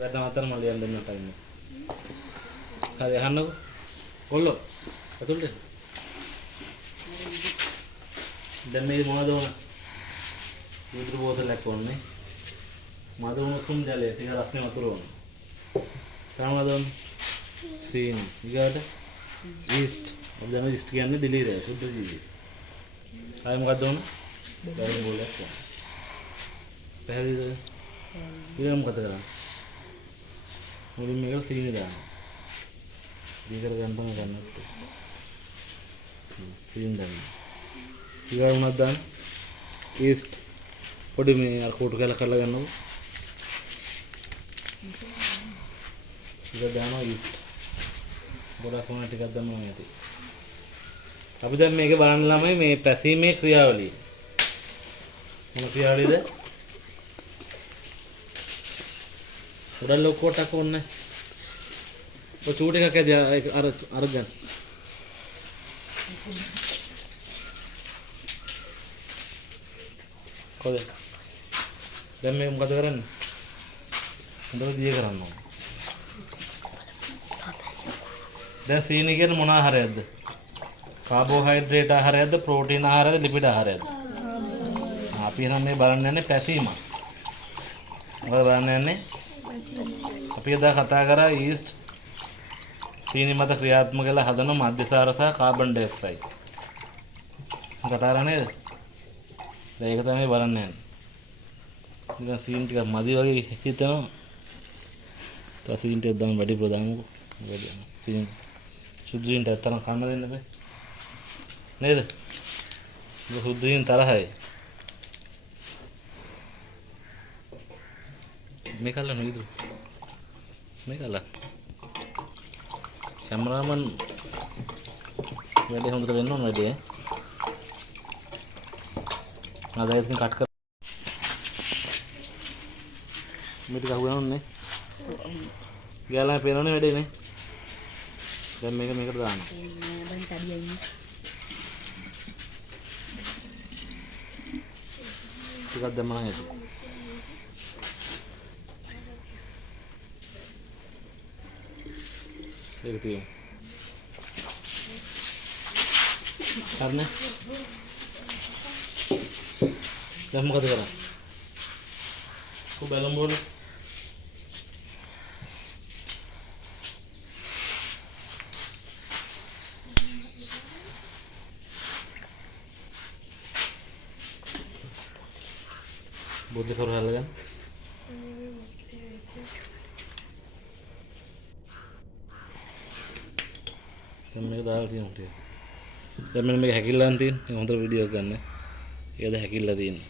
වැඩ නතර මම ලියන්න දෙන්න ටයිම් එක. හරි අහන්නකෝ. කොල්ලෝ. අතුල්ට. දැන් මේ මොනවද වුණා? වීදුරු බෝතලයක් වොන්නේ. මද උණුසුම් ජලය ටික රස්නේ වතුර වොන්න. තාමද වොන්න. සීනි. ඊගාට ඊස්ට්. අපි දැන් ඊස්ට් කියන්නේ දිලීරය සුද්ධ ජීවි. ආයෙ මොකක්ද වොන්න? බැරි බෝලයක් වොන්න. පැහැදිලිද? ඊළඟ මොකද කරන්නේ? මුලින් මේක සීනි දාන්න. දීකර ගන්න තමයි ගන්නත්. සීනි දාන්න. ඊළඟ මොනවද දාන්න? ඊස්ට්. පොඩි මේ අර කෝටු කැල කරලා ගන්නකො. ටිකක් දානවා ඊස්ට්. ගොඩක් වුණා ටිකක් දැම්මම ඇති. අපි දැන් මේකේ බලන්න ළමයි මේ පැසීමේ ක්‍රියාවලිය. මොන ක්‍රියාවලියද? උඩ ලොක්කොටක් ඕනේ. ඔය චූටි එකක් ඇද අර ගන්න. කොහෙද? දැන් මේක මොකද කරන්නේ? හොඳට දිය කරන්න ඕනේ. දැන් සීනි කියන්නේ මොන ආහාරයක්ද? කාබෝහයිඩ්‍රේට් ආහාරයක්ද? ප්‍රෝටීන් ආහාරයක්ද? ලිපිඩ ආහාරයක්ද? අපි නම් මේ බලන්න යන්නේ පැසීම. මොකද බලන්න යන්නේ? අපි එදා කතා කරා ඊස්ට් සීනි මත ක්‍රියාත්මක වෙලා හදන මධ්‍යසාර සහ කාබන් ඩයොක්සයිඩ්. කතා කරා නේද? දැන් ඒක තමයි බලන්න යන්නේ. නිකන් සීනි ටිකක් මදි වගේ හිතෙනවා. තව සීනි ටිකක් දාන්න වැඩි ප්‍රදානකෝ. වැඩි යනවා. සීනි සුදුරින්ට ඇත්තටම කන්න දෙන්න බෑ. නේද? ඒක සුදුරින් තරහයි. මේකල්ල නේද? මේකල්ල. කැමරාමන් වැඩි හොඳට වෙන්න ඕන වැඩි ඈ. ආදාය ඉතින් කට් කර. මේ ටික අහුවෙනව නේ. ගෑලා පේනවනේ වැඩේ නේ. දැන් මේකට දාන්න. දැන් කඩිය ඉන්නේ. ටිකක් දැම්මම ඇති. ඒක තියෙනවා. හරිනේ. දැන් මොකද කරන්නේ? කො බැලුම් බෝල. බෝධි කර හලගන්න. දැන් මේක දාලා තියෙනවා ටික. දැන් මෙන්න මේක හැකිල්ලන් තියෙන. හොඳට වීඩියෝ ගන්න. ඒකද හැකිල්ලලා තියෙන්නේ.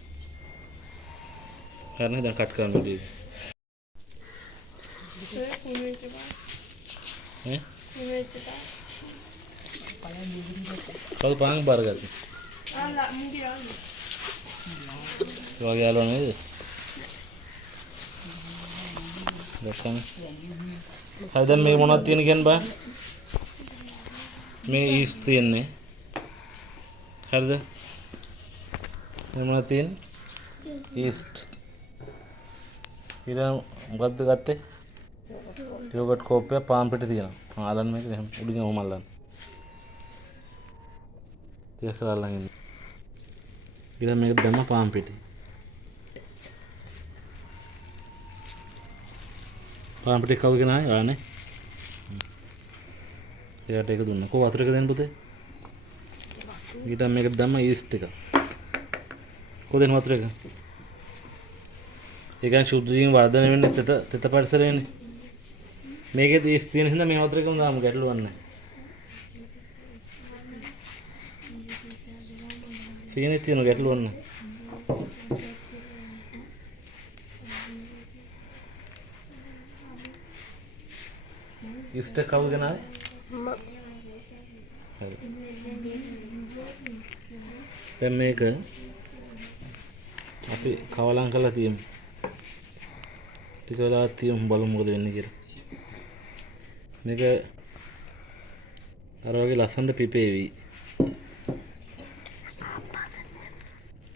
හරිනේ දැන් කට් කරන්න වීඩියෝ. ඈ? කවුද පාන් බාර ගත්තේ? ආලා මුගියා. වගේ යාළුවා නේද? දැක්කම. හරි දැන් මේ මොනවද තියෙන කියන්නේ බලන්න. මේ ඊස්ට් තියෙන්නේ. හරිද? මේ මොනවද තියෙන්නේ? ඊස්ට්. ඊළඟ මොකද්ද ගත්තේ? යෝගට් කෝප්පය පාන් පිටි තියෙනවා. අල්ලන්න මේක එහෙම උඩින් ඔහොම අල්ලන්න. ටිකක් කරලා අල්ලන් ඉන්න. ඊළඟ මේක දැම්ම පාන් පිටි. පාන් පිටි කවුද ගෙනාවේ? ආනේ. ඒකට ඒක දුන්නා. කො වතුර එක දෙන්න පුතේ? ඊට මේකට දැම්ම ඊස්ට් එක. කො දෙන්න වතුර එක? ඒ කියන්නේ ශුද්ධියෙන් වර්ධනය වෙන්නේ තෙත පරිසරයනේ. මේකේ ඊස්ට් තියෙන හින්දා මේ වතුර එකම දාමු ගැටලුවක් නැහැ. සීනි තියෙන ගැටලුවක් නැහැ. ඊස්ට් එක කවුද ගෙනාවේ? හරි. දැන් මේක අපි කවලම් කරලා තියමු. ටික වෙලාවක් තියමු බලමු මොකද වෙන්නේ කියලා. මේක අර වගේ ලස්සනට පිපේවි.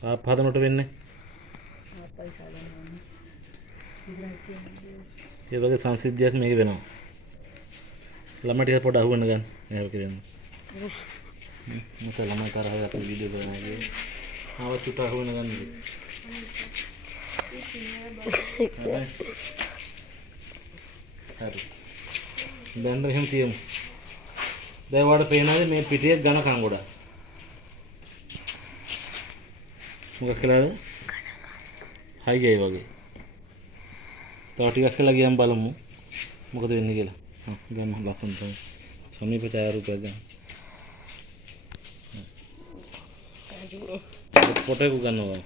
ආපහදනට වෙන්නේ. ඒ වගේ සංසිද්ධියක් මේක වෙනවා. ළමයි ටික පොඩ්ඩක් අහුවෙන්න ගන්න. එහෙම කියන්නේ. මොකද ළමයි තරහව අපි වීඩියෝ කරනවා කියන්නේ. ආව චුට්ට අහුවෙන්න ගන්න. හරි. දැන් එහෙම තියමු. දැන් ඔයාලට පේනවාද මේ පිටියේ ඝන කන් ගොඩක්? මොකක් කියලාද? හයි ගයි වගේ. තව ටිකක් කියලා ගියන් බලමු. මොකද වෙන්නේ කියලා. ගන්න ලස්සන තමයි. සමීප ඡායාරූපයක් ගන්න. ෆොටෝ එක ගන්නවා.